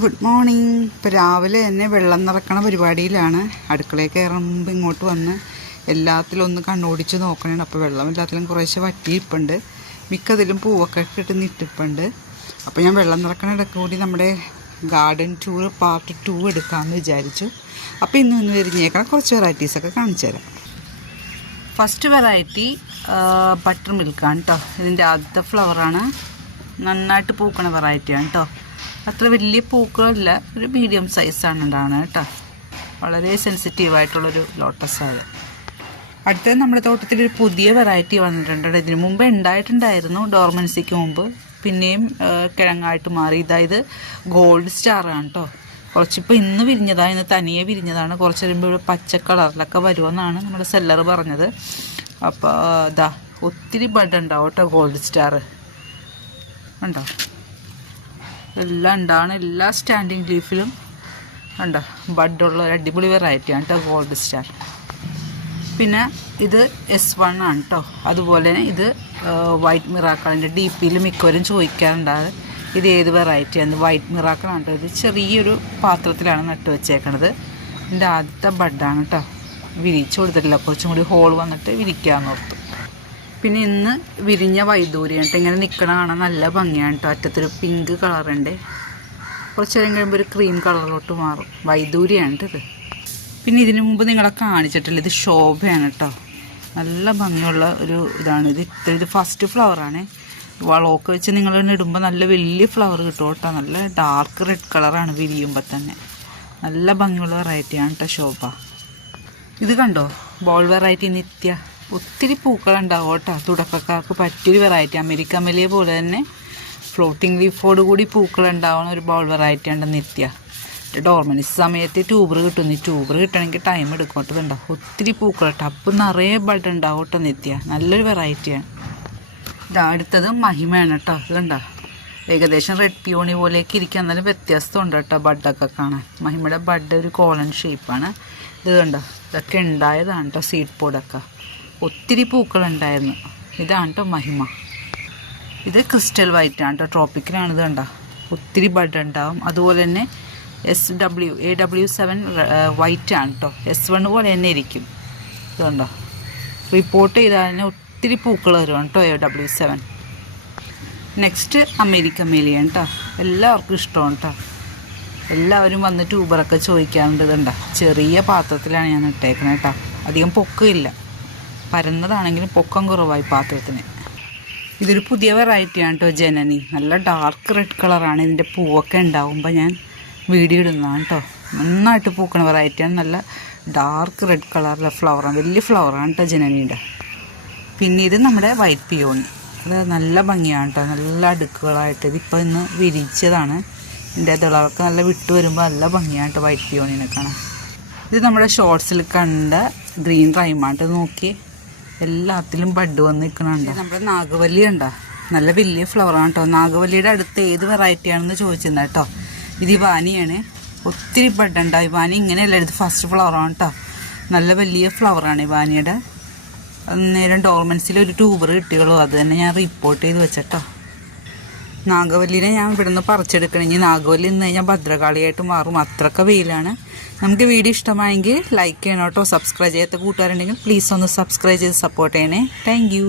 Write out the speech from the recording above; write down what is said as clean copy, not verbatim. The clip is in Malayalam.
Good morning. ഇപ്പോൾ രാവിലെ തന്നെ വെള്ളം നിറക്കണ പരിപാടിയിലാണ്. അടുക്കളയിൽ കയറുമ്പോൾ ഇങ്ങോട്ട് വന്ന് എല്ലാത്തിലും ഒന്ന് കണ്ണോടിച്ച് നോക്കണേ. അപ്പോൾ വെള്ളം എല്ലാത്തിലും കുറേശ്ശെ വറ്റിയിപ്പുണ്ട്, മിക്കതിലും പൂവൊക്കെ ഇട്ട് നിട്ടിപ്പുണ്ട്. അപ്പോൾ ഞാൻ വെള്ളം നിറക്കണ ഇടയ്ക്ക് കൂടി നമ്മുടെ ഗാർഡൻ ടൂർ പാർട്ട് 2 എടുക്കാമെന്ന് വിചാരിച്ചു. അപ്പോൾ ഇന്ന് വിരിഞ്ഞേക്കണം കുറച്ച് വെറൈറ്റീസൊക്കെ കാണിച്ചു തരാം. ഫസ്റ്റ് വെറൈറ്റി ബട്ടർ മിൽക്കാണ് കേട്ടോ. ഇതിൻ്റെ ആദ്യത്തെ ഫ്ലവറാണ്. നന്നായിട്ട് പൂക്കണ വെറൈറ്റിയാണ് കേട്ടോ. അത്ര വലിയ പൂക്കളല്ല, ഒരു മീഡിയം സൈസാണ് ഉണ്ടാകുന്നത് കേട്ടോ. വളരെ സെൻസിറ്റീവായിട്ടുള്ളൊരു ലോട്ടസാണ്. അടുത്തത് നമ്മുടെ തോട്ടത്തിൽ ഒരു പുതിയ വെറൈറ്റി വന്നിട്ടുണ്ട്. ഇതിന് മുമ്പ് ഉണ്ടായിട്ടുണ്ടായിരുന്നു, ഡോർമൻസിക്ക് മുമ്പ്. പിന്നെയും കിഴങ്ങായിട്ട് മാറി. ഇതായത് ഗോൾഡ് സ്റ്റാറാണ് കേട്ടോ. കുറച്ചിപ്പോൾ ഇന്ന് വിരിഞ്ഞതാണ്, ഇന്ന് തനിയെ വിരിഞ്ഞതാണ്. കുറച്ച് കഴിയുമ്പോൾ ഇവിടെ പച്ച കളറിലൊക്കെ വരുമെന്നാണ് നമ്മുടെ സെല്ലർ പറഞ്ഞത്. അപ്പോൾ ഇതാ ഒത്തിരി ബഡ് ഉണ്ടാവും കേട്ടോ. ഗോൾഡ് സ്റ്റാർ ഉണ്ടോ, എല്ലാം ഉണ്ടാണ്. എല്ലാ സ്റ്റാൻഡിങ് ലീഫിലും ഉണ്ടോ ബഡുള്ള ഒരു അടിപൊളി വെറൈറ്റിയാണ് കേട്ടോ ഗോൾഡ് സ്റ്റാർ. പിന്നെ ഇത് S1 ആണ് കേട്ടോ. അതുപോലെ തന്നെ ഇത് വൈറ്റ് മിറാക്കളിൻ്റെ DPയിൽ മിക്കവരും ചോദിക്കാറുണ്ടായത് ഇത് ഏത് വെറൈറ്റിയാണ്. വൈറ്റ് മിറാക്കളാണ് കേട്ടോ. ഇത് ചെറിയൊരു പാത്രത്തിലാണ് നട്ട് വെച്ചേക്കണത്. ഇതിൻ്റെ ആദ്യത്തെ ബഡാണ് കേട്ടോ. വിരിച്ചു കൊടുത്തിട്ടില്ല, കുറച്ചും കൂടി ഹോൾ വന്നിട്ട് വിരിക്കാമെന്ന് ഓർത്തു. പിന്നെ ഇന്ന് വിരിഞ്ഞ വൈദൂരിയാണ് കേട്ടോ. ഇങ്ങനെ നിൽക്കണ കാണാൻ നല്ല ഭംഗിയാണ് കേട്ടോ. അറ്റത്തൊരു പിങ്ക് കളറുണ്ട്, കുറച്ച് നേരം കഴിയുമ്പോൾ ഒരു ക്രീം കളറിലോട്ട് മാറും. വൈദൂരിയാണ് കേട്ടോ ഇത്. പിന്നെ ഇതിനു മുമ്പ് നിങ്ങളെ കാണിച്ചിട്ടില്ല, ഇത് ശോഭയാണ് കേട്ടോ. നല്ല ഭംഗിയുള്ള ഒരു ഇതാണ് ഇത്. ഇത് ഫസ്റ്റ് ഫ്ലവറാണ്. വളമൊക്കെ വെച്ച് നിങ്ങൾ ഇടുമ്പോൾ നല്ല വലിയ ഫ്ലവർ കിട്ടും കേട്ടോ. നല്ല ഡാർക്ക് റെഡ് കളറാണ് വിരിയുമ്പോൾ തന്നെ. നല്ല ഭംഗിയുള്ള വെറൈറ്റിയാണ് കേട്ടോ ശോഭ. ഇത് കണ്ടോ, ബോൾ വെറൈറ്റി നിത്യ. ഒത്തിരി പൂക്കളുണ്ടാവും കേട്ടോ. തുടക്കക്കാർക്ക് പറ്റിയൊരു വെറൈറ്റി. അമേരിക്ക മെലിയ പോലെ തന്നെ ഫ്ലോട്ടിംഗ് ലീഫോട് കൂടി പൂക്കളുണ്ടാവുന്ന ഒരു ബോൾ വെറൈറ്റിയാണ് നിത്യ. ഡോർമൻസി സമയത്ത് ട്യൂബർ കിട്ടുന്നു. ട്യൂബർ കിട്ടണമെങ്കിൽ ടൈം എടുക്കും കേട്ടോ. ഇതുണ്ടാവും ഒത്തിരി പൂക്കൾ. ടപ്പ് നിറയെ ബഡ് ഉണ്ടാവും കേട്ടോ നിത്യ. നല്ലൊരു വെറൈറ്റിയാണ്. ഇതാ അടുത്തത് മഹിമയാണ് കേട്ടോ. ഇതുണ്ടോ, ഏകദേശം റെഡ് പിയോണി പോലെയൊക്കെ ഇരിക്കാൻ നല്ല വ്യത്യാസമുണ്ട് കേട്ടോ ബഡൊക്കെ കാണാൻ. മഹിമയുടെ ബഡ് ഒരു കോളൻ ഷേപ്പാണ്. ഇത് കണ്ടോ, ഇതൊക്കെ ഉണ്ടായതാണ് കേട്ടോ സീഡ് പോഡൊക്കെ. ഒത്തിരി പൂക്കളുണ്ടായിരുന്നു. ഇതാണ് കേട്ടോ മഹിമ. ഇത് ക്രിസ്റ്റൽ വൈറ്റ് ആണ് കേട്ടോ. ട്രോപ്പിക്കലാണ്. ഇത് കണ്ടോ, ഒത്തിരി ബഡ് ഉണ്ടാവും. അതുപോലെ തന്നെ AW7 വൈറ്റ് ആണ് കേട്ടോ. S1 പോലെ തന്നെ ഇരിക്കും. ഇതുണ്ടോ, റിപ്പോർട്ട് ചെയ്താൽ തന്നെ ഒത്തിരി പൂക്കൾ വരുവാണ് കേട്ടോ AW7. നെക്സ്റ്റ് അമേരിക്ക മേലിയാണ് കേട്ടോ. എല്ലാവർക്കും ഇഷ്ടമാണ് കേട്ടോ. എല്ലാവരും വന്ന് ട്യൂബറൊക്കെ ചോദിക്കാറുണ്ട്. ഇതുണ്ടോ, ചെറിയ പാത്രത്തിലാണ് ഞാൻ ഇട്ടേക്കുന്നത് കേട്ടോ. അധികം പൊക്കമില്ല, പരന്നതാണെങ്കിലും പൊക്കം കുറവായി പാത്രത്തിന്. ഇതൊരു പുതിയ വെറൈറ്റിയാണ് കേട്ടോ ജനനി. നല്ല ഡാർക്ക് റെഡ് കളറാണ്. ഇതിൻ്റെ പൂവൊക്കെ ഉണ്ടാവുമ്പോൾ ഞാൻ വീഡിയോ ഇടുന്നതാണ് കേട്ടോ. നന്നായിട്ട് പൂക്കണ വെറൈറ്റിയാണ്. നല്ല ഡാർക്ക് റെഡ് കളറിലെ ഫ്ലവറാണ്, വലിയ ഫ്ലവറാണ് കേട്ടോ ജനനിയുടെ. പിന്നെ ഇത് നമ്മുടെ വൈറ്റ് പിയോണി. അത് നല്ല ഭംഗിയാണ് കേട്ടോ. നല്ല അടുക്കുകളായിട്ട് ഇതിപ്പോൾ ഇന്ന് വിരിച്ചതാണ്. ഇതിൻ്റെ തിളവൊക്കെ നല്ല വിട്ട് വരുമ്പോൾ നല്ല ഭംഗിയാണ് കേട്ടോ വൈറ്റ് പിയോണിനെ കാണാൻ. ഇത് നമ്മുടെ ഷോർട്സിൽ കണ്ട ഗ്രീൻ റൈമാണ്. നോക്കി എല്ലാത്തിലും ബഡ് വന്ന് നിൽക്കണുണ്ട്. നമ്മുടെ നാഗവല്ലി ഉണ്ടോ, നല്ല വലിയ ഫ്ലവറാണ് കേട്ടോ. നാഗവല്ലിയുടെ അടുത്ത് ഏത് വെറൈറ്റിയാണെന്ന് ചോദിച്ചിരുന്ന കേട്ടോ. ഇത് ഇവാനിയാണ്. ഒത്തിരി ബഡ് ഉണ്ടാവും. ഇവാനി ഇങ്ങനെയല്ല, ഇത് ഫസ്റ്റ് ഫ്ലവറാണ് കേട്ടോ. നല്ല വലിയ ഫ്ലവറാണ് ഇവാനിയുടെ. അന്നേരം ഡോർമൻസിൽ ഒരു ട്യൂബർ കിട്ടിയുള്ളൂ, അത് തന്നെ ഞാൻ റിപ്പോർട്ട് ചെയ്ത് വെച്ചട്ടോ. നാഗവല്ലിനെ ഞാൻ ഇവിടുന്ന് പറിച്ചെടുക്കണം. ഇനി നാഗവല്ലി നിന്ന് കഴിഞ്ഞാൽ ഭദ്രകാളിയായിട്ട് മാറും. അത്രയ്ക്ക് വെയിലാണ്. നമുക്ക് വീഡിയോ ഇഷ്ടമായെങ്കിൽ ലൈക്ക് ചെയ്യണം കേട്ടോ. സബ്സ്ക്രൈബ് ചെയ്യാത്ത കൂട്ടുകാരുണ്ടെങ്കിൽ പ്ലീസ് ഒന്ന് സബ്സ്ക്രൈബ് ചെയ്ത് സപ്പോർട്ട് ചെയ്യണേ. Thank you.